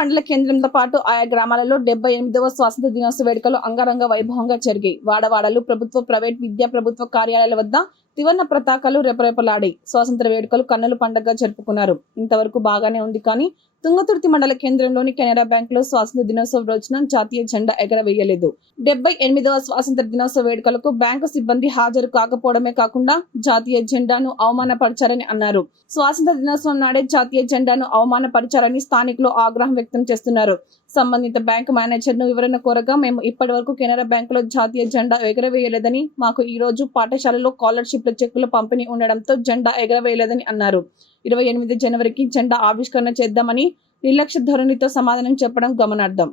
మండల కేంద్రంతో పాటు ఆయా గ్రామాలలో డెబ్బై ఎనిమిదవ స్వాతంత్ర దినోత్సవ వేడుకలు అంగరంగ వైభవంగా జరిగాయి. వాడవాడలు ప్రభుత్వ ప్రైవేట్ విద్యా ప్రభుత్వ కార్యాలయాల వద్ద త్రివర్ణ ప్రతాకాలు రెపరెపలాడాయి స్వాతంత్ర వేడుకలు కన్నుల పండగగా జరుపుకున్నారు. ఇంతవరకు బాగానే ఉంది కానీ తుంగతుర్తి మండల కేంద్రంలోని కెనరా బ్యాంక్లో స్వాతంత్ర దినోత్సవ రోజున జాతీయ జెండా ఎగరవేయలేదు. డెబ్బై ఎనిమిదవ స్వాతంత్ర దినోత్సవ వేడుకలకు బ్యాంకు సిబ్బంది హాజరు కాకపోవడమే కాకుండా జాతీయ జెండాను అవమానపరిచారని అన్నారు. స్వాతంత్ర దినోత్సవం నాడే జాతీయ జెండాను అవమానపరిచారని స్థానికులు ఆగ్రహం వ్యక్తం చేస్తున్నారు. సంబంధిత బ్యాంకు మేనేజర్ను వివరణ కోరగా మేము ఇప్పటి వరకు కెనరా బ్యాంకులో జాతీయ జెండా ఎగరవేయలేదని మాకు ఈ రోజు పాఠశాలలో స్కాలర్షిప్ స్కాలర్షిప్ల చెక్కుల పంపిణీ ఉండడంతో జెండా ఎగరవేయలేదని అన్నారు. ఇరవై ఎనిమిది జనవరికి జెండా ఆవిష్కరణ చేద్దామని నిర్లక్ష్య ధోరణితో సమాధానం చెప్పడం గమనార్థం